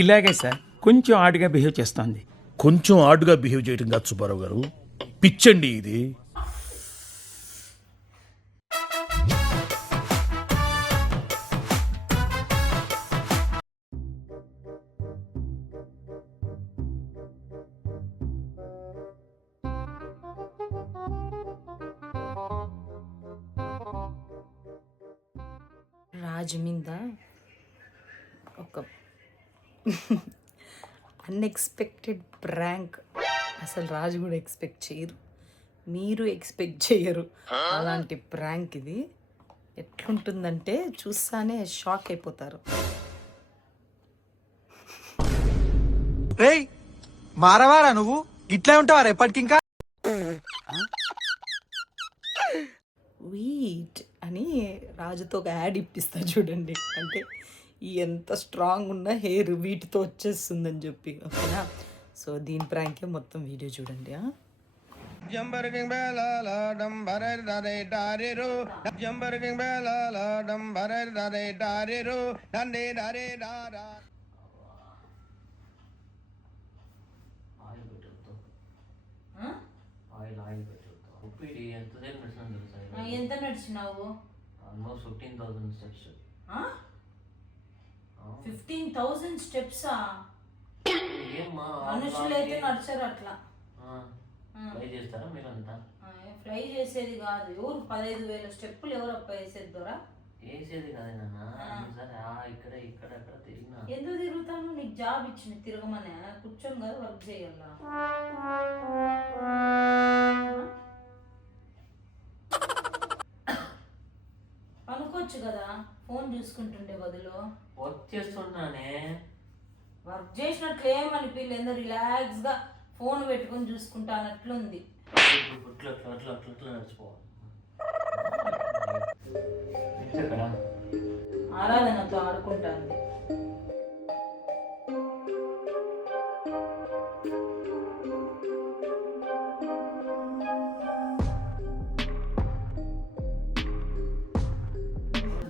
ఇలాగే సార్, కొంచెం ఆడుగా బిహేవ్ చేస్తోంది. కొంచెం ఆడుగా బిహేవ్ చేయడం కాదు సుబ్బారావు గారు, పిచ్చండి ఇది. రాజు మీద ఒక అన్ఎక్స్పెక్టెడ్ ప్రాంక్. అసలు రాజు కూడా ఎక్స్పెక్ట్ చేయరు, మీరు ఎక్స్పెక్ట్ చేయరు. అలాంటి ప్రాంక్ ఇది. ఎట్లుంటుందంటే చూస్తానే షాక్ అయిపోతారు. రేయ్ మారవారా నువ్వు, ఇట్లా ఉంటావారా ఎప్పటికింకా? వీట్ అని రాజుతో ఒక యాడ్ ఇప్పిస్తా చూడండి. అంటే ఎంత స్ట్రాంగ్ ఉన్న హెయిర్ వీటితో వచ్చేస్తుందని చెప్పి, ఓకేనా? సో దీని ప్రాంకే మొత్తం వీడియో చూడండి. ఎంత నడిచినావు? Almost 15,000 steps. 15,000 స్టెప్సా? ఏమ్మా మనుషులు అయితే నడిచారు అట్లా. ట్రై చేస్తారా మీరంతా? ఫ్లై చేసేది కాదు, ఎవరు 15,000 స్టెప్పులు ఎవరు అప్ప వేసేది దొరా? వేసేది కాదు నాన్న, సరే ఇక్కడ ఇక్కడ అక్కడ తిరిగినా. ఎందుకు తిరుగుతాను? నీకు జాబ్ ఇచ్చిన తిరగమనే, కూర్చొని కదా వర్క్ చేయాలా? అనుకోవచ్చు కదా ఫోన్ చూసుకుంటుండే బదులు. వర్క్ చేస్తున్నానే. వర్క్ చేసినట్లు ఏమనిపించలేదు, రిలాక్స్ గా ఫోన్ పెట్టుకొని చూసుకుంటా అన్నట్లుంది. అట్లా అట్లా అట్లా అట్లా అట్లా నడిచిపోవాలి. ఆరాధనతో ఆడుకుంటాను.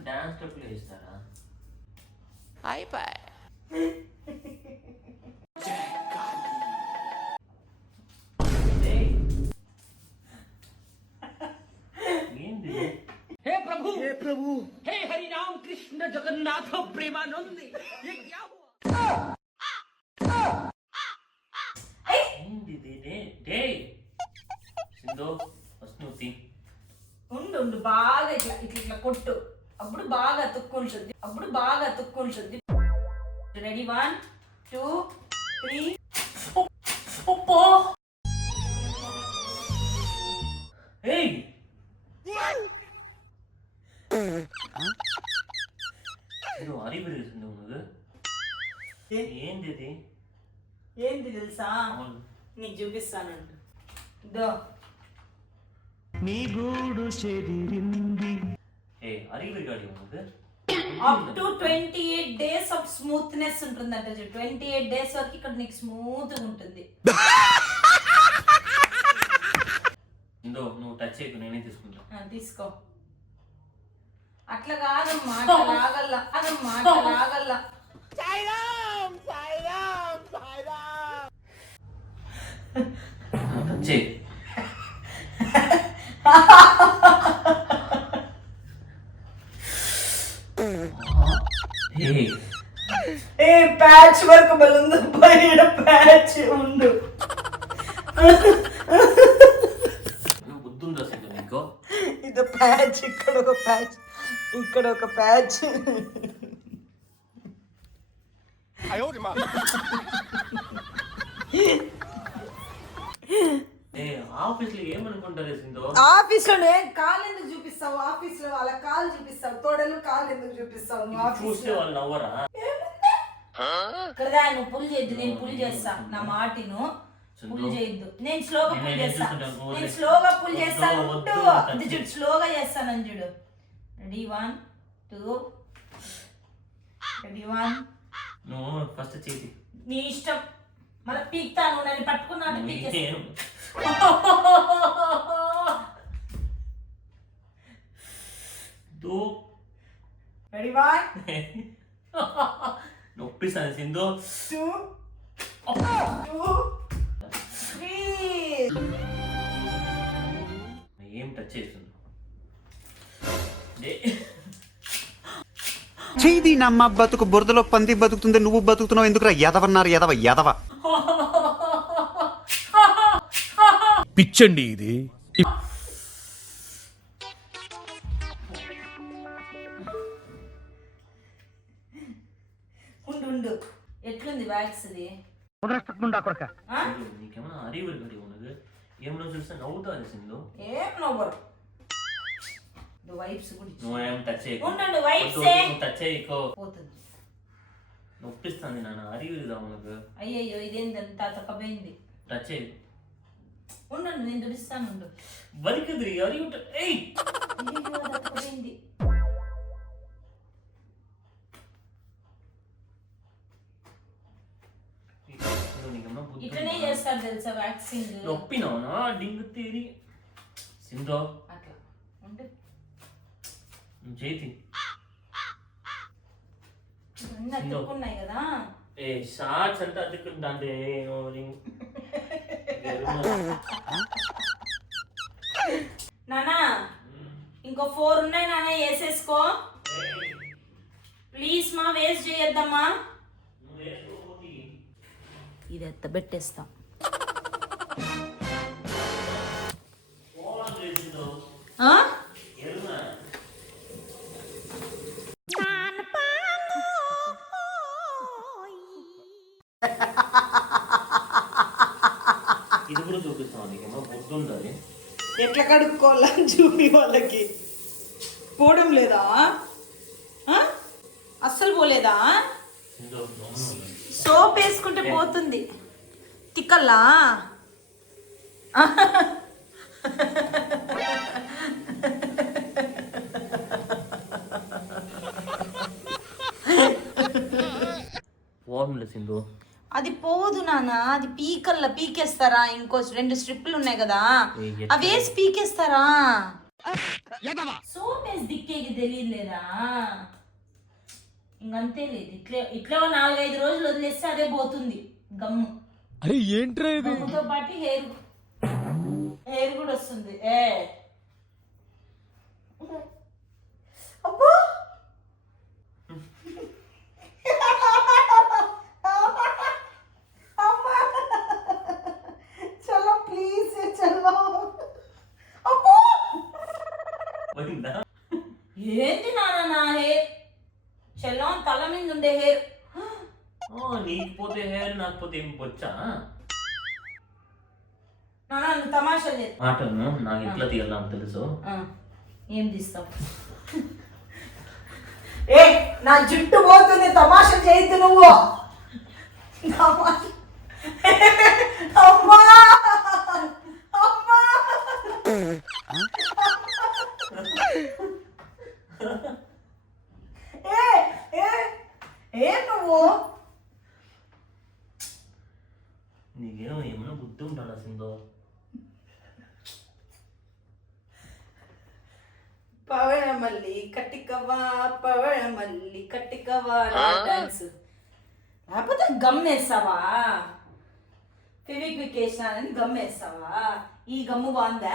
డాన్స్ స్టెప్లు వేస్తారా? అయిపోయి ఏంది? हे प्रभु हे हरि राम कृष्ण जगन्नाथ प्रेमानंद, ये क्या हुआ? ఏంది డే సింధు, ఫస్ట్ నువ్వు తీ. ఉండు బాగా ఇట్లా ఇట్లా ఇట్లా కొట్టు, అప్పుడు బాగా తుక్కుంటుంది, అప్పుడు బాగా తుక్కుంటుంది. రెడీ 1 2 3. ఏయ్ నువ్వు అరివి నువ్వు ఏంది ఇది? ఏంది తెలుసా? నీకు చూపిస్తానంటు. దో నీ గూడు చెదిరింది. ఏ అరివి గాడి నువ్వు up to 28 days of smoothness ఉంటుందంట. 28 days వరకు ఇక్కడ నీకు స్మూత్ గా ఉంటుంది. నువ్వు టచ్ చేయకు, నేనే తీసుకుంటా. తీసుకో. అట్లా కాదమ్మా, అట్లా రాగల్లా, అదమ్మా అట్లా రాగల్లా. టచ్ చేయి. ఏ ప్యాచ్ వర్క్ బలుంది, బయట ప్యాచ్ ఉండు. బుద్ధుందా అసలు నీకు? ఇది ప్యాచ్, ఇక్కడ ఒక ప్యాచ్, ఇక్కడ ఒక ప్యాచ్. ఆఫీస్ లో ఏమనుకుంటారు సింధు? ఆఫీస్ లోనే కాలు ఎందుకు చూపిస్తావు? ఆఫీస్ లో వాళ్ళ కాలు చూపిస్తావు, తోడలు కాలు ఎందుకు చూపిస్తావు? నువ్వు ఆఫీస్ చూస్తే వాళ్ళు నవ్వరా? కదా నువ్వు పుల్ చేయొద్దు, నేను పుల్ చేస్తా. నా మాటిను, పుల్ చేయొద్దు. నేను స్లోగా పుల్ చేస్తా, నేను స్లోగా పుల్ చేస్తాను. ఇది చూడు, స్లోగా చేస్తానని చూడు. రెడీ 1 2. రెడీ 1. నువ్వు ఫస్ట్ చేతి. నీ ఇష్టం, మళ్ళీ పీక్తాను. నన్ను పట్టుకున్నాను పీకేస్తాను. దూ రెడీ 1. నొప్పి నొప్పిస్తాను సింధు. 2 3. ఏం టచ్ చేస్తుంది చేయి నమ్మ బతుకు బురదలో పంది బతుకుతుంది నువ్వు బతుకుతున్నావు ఎందుకురా ఎదవన్నారు ఎదవ పిచ్చండి ఇది. ఉండు ఎట్లుంది వ్యాక్స్ ఇది? నీకేమన్నా அறிவு இருக்கடி உனக்கு? ఏమన్నా చూస్తే నవ్వుతాది సింధు. ఏం నవ్వరు. వైప్స్ కూడా నువ్వేం టచ్ చేయకు. ఉండు వైప్స్ టచ్ చేయకో. పోతుంది. నొప్పిస్తుంది నాన్న. அறிவு இருக்குదా உனக்கு? అయ్యయ్యో ఇదేందంత తక్కువైంది. టచ్ చేయి. ఉండు నేను దుడిస్తాను. ఉండు. వరికది அறிவு. ఏయ్ తక్కువైంది. ఇట్లనే చేస్తారు తెలుసా వ్యాక్సింగ్. నొప్పినవునా డింగు తీరి సింధు. అట్లా ఉండు. చేతి అన్నీ అతుక్కున్నాయి కదా. ఏ షార్ట్స్ అంటే అతుక్కుంటా అంటే నానా ఇంకో 4 ఉన్నాయి నాన్న, వేసేసుకో ప్లీజ్ మా, వేస్ట్ చేయొద్దమ్మా. ఇది ఎత్తబెట్టేస్తాం. ఇది కూడా చూపిస్తాం. నీకేమో పొద్దుంది. ఎట్లా కడుక్కోవాలని చూపి వాళ్ళకి. పోవడం లేదా? అస్సలు పోలేదా? సోప్ వేసుకుంటే పోతుంది. తిక్కల్లా పోవడం సింధు. అది పోదు నాన్న, అది పీకల్లా పీకేస్తారా? ఇంకో 2 స్ట్రిప్లు ఉన్నాయి కదా, అవి వేసి పీకేస్తారా? సోప్ వేసి దిక్కేకి తెలియలేదా? ఇంకంతే లేదు. ఇట్లా 4-5 రోజులు వదిలేస్తే అదే పోతుంది గమ్ము. అరే ఏంట్రా ఇది? గమ్ముతో పాటు హెయిర్ కూడా వస్తుంది. అబ్బో చలో ప్లీజ్ చలో. అబ్బో పోయిందా? ఏంది నాన్న నా హెయిర్? చలో తల మీద ఉండే హెయిర్. నీకు పోతే హెయిర్, నాకు పోతే ఏం పొచ్చా? నాన్న నువ్వు తమాషా లేదు. ఆటను నాకు ఎట్లా తీయాలని తెలుసు. ఏం తీస్తావు? ఏ నా జుట్టు పోతుంది, తమాషా చేయొద్దు నువ్వు. అమ్మా అమ్మా ఏ నువ్వు ఏమన్నా బుద్ధి ఉంటాడా సింధు? పవళమల్లి కట్టికవా పవళమల్లి కట్టికవా డాన్స్. లేకపోతే గమ్ వేస్తావా? ఫెవిక్విక్ వేసినానని గమ్ వేస్తావా? ఈ గమ్ము బాగుందా?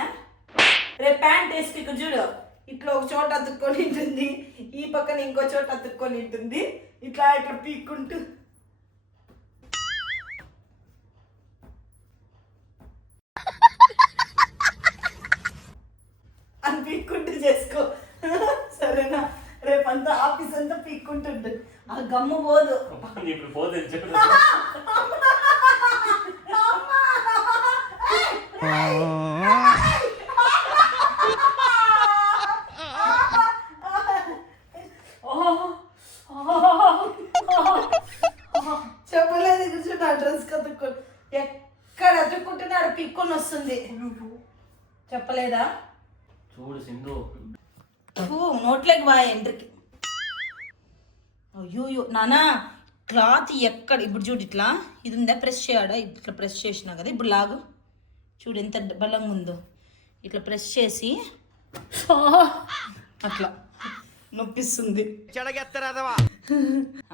రేపు ప్యాంట్ వేసుకు ఇక్కడ చూడు, ఇట్లా ఒక చోట అతుక్కొని ఉంటుంది, ఈ పక్కన ఇంకో చోట అతుక్కొని ఉంటుంది, ఇట్లా ఇట్లా పీక్కుంటూ అని పీక్కుంటూ చేసుకో సరేనా? రేపంతా ఆఫీస్ అంతా పీక్కుంటుండు, ఆ గమ్ము పోదు. ఇప్పుడు పోతే చెప్పలేదు కూర్చొని ఆ డ్రెస్ కతుక్కొని ఎక్కడ అతుక్కుంటున్నాడు పీక్కొని వస్తుంది. చెప్పలేదా? చూడు సింధు, నోట్లోకి బాయ్ ఎంట్రీకి. అయ్యో నానా క్లాత్ ఎక్కడ? ఇప్పుడు చూడు ఇట్లా ఇది ఉందా, ప్రెస్ చేయడా? ఇట్లా ప్రెస్ చేసినా కదా, ఇప్పుడు లాగు చూడు ఎంత బలంగా ఉందో. ఇట్లా ప్రెస్ చేసి అట్లా నొప్పిస్తుంది.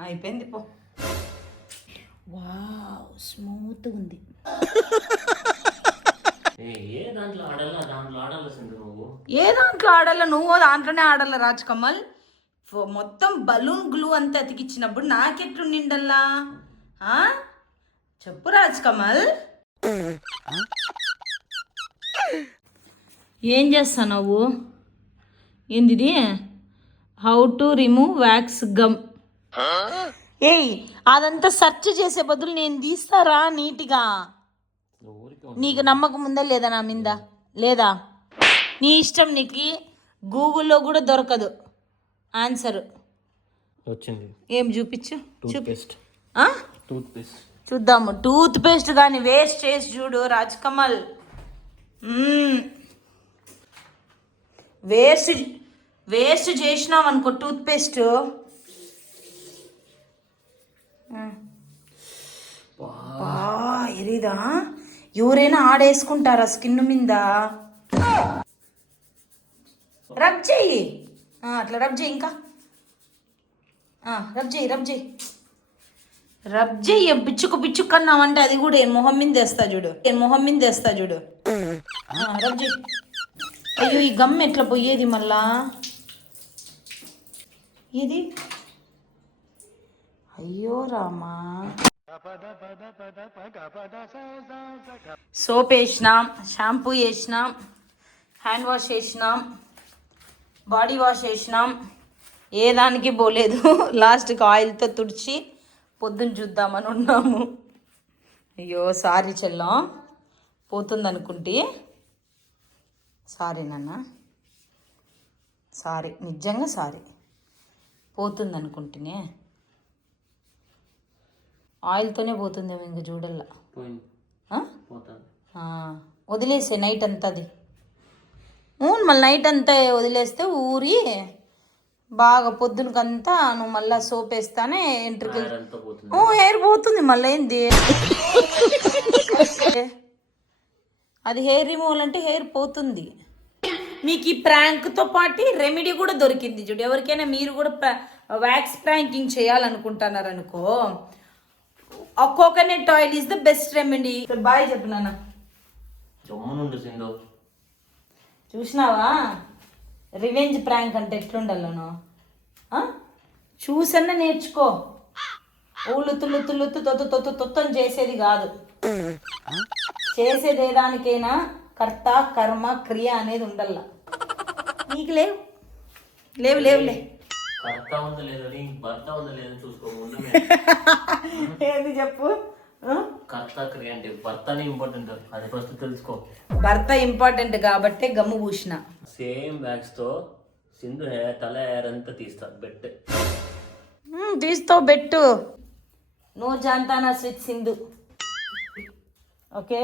అయిపోయింది పో. వావ్ స్మూత్ ఉంది. ఏ దాంట్లో ఆడాలా సింధు నువ్వు. ఏ దాంట్లో ఆడాల? నువ్వు దాంట్లోనే ఆడాల రాజ్ కమల్. మొత్తం బలూన్ గ్లూ అంతా అతికిచ్చినప్పుడు నాకెట్లు నిండల్లా? చెప్పు రాజ్ కమల్. ఏం చేస్తున్నావు? ఏంది? How to remove wax gum. ఏయ్, అదంతా సెర్చ్ చేసే బదులు నేను తీస్తారా నీట్గా? నీకు నమ్మకం ఉందా లేదా నా మీద? లేదా? నీ ఇష్టం. నీకు గూగుల్లో కూడా దొరకదు ఆన్సర్. వచ్చింది. ఏం చూపించు. టూత్పేస్ట్. చూద్దాము. టూత్ పేస్ట్ కానీ వేస్ట్ చేసి చూడు రాజ్ కమల్. వేస్ట్ చేసినాం అనుకో టూత్ పేస్ట్. ఎరీదా? ఎవరైనా ఆడేసుకుంటారా స్కిన్ మీద? రబ్ చెయ్యి. అట్లా రబ్ చేయి. ఇంకా రబ్ చెయ్యి. పిచ్చుకు అన్నామంటే అది కూడా మొహం మీద వేస్తా చూడు. రబ్ చెయ్యి. అయ్యో, ఈ గమ్ ఎట్లా పోయేది మళ్ళా? ఇది అయ్యో రామా. సోప్ వేసినాం, షాంపూ వేసినాం, హ్యాండ్ వాష్ వేసినాం, బాడీ వాష్ వేసినాం. ఏ దానికి పోలేదు. లాస్ట్కి ఆయిల్తో తుడిచి పొద్దున్న చూద్దామని ఉన్నాము. అయ్యో సారీ చెల్లం, పోతుంది అనుకుంటే. సారీ నాన్న, సారీ, నిజంగా సారీ. పోతుంది అనుకుంటేనే ఆయిల్తోనే పోతుందేమో. ఇంక చూడల్లా. వదిలేసే నైట్ అంతా అది. మళ్ళీ నైట్ అంతా వదిలేస్తే ఊరి బాగా పొద్దునకంతా నువ్వు మళ్ళీ సోప్ వేస్తానే ఎంట్రీకి హెయిర్ పోతుంది మళ్ళీ. ఏంది అది? హెయిర్ రిమూవల్ అంటే హెయిర్ పోతుంది. మీకు ఈ ప్రాంక్తో పాటు రెమెడీ కూడా దొరికింది చూడు. ఎవరికైనా మీరు కూడా వ్యాక్స్ ప్రాంకింగ్ చేయాలనుకుంటున్నారనుకో, ఆ coconut oil is the best remedy. Bye చెప్పు నాన్న. చూసినావా రివెంజ్ ప్రాంక్ అంటే ఎట్లుండాలను? చూసన్నా నేర్చుకో. తొత్తని చేసేది కాదు. చేసేది ఏ దానికైనా కర్త కర్మ క్రియ అనేది ఉండల్లా. నీకు లేవు. ఏంది చెప్పు. భర్త ఇంపార్టెంట్ కాబట్టే గమ్ము పూసిన. సేమ్ వ్యాక్స్ తో సింధు తల హెయిర్ అంతా తీస్తావు బెట్టు. నో జాంతానా స్విచ్ సింధు. ఓకే.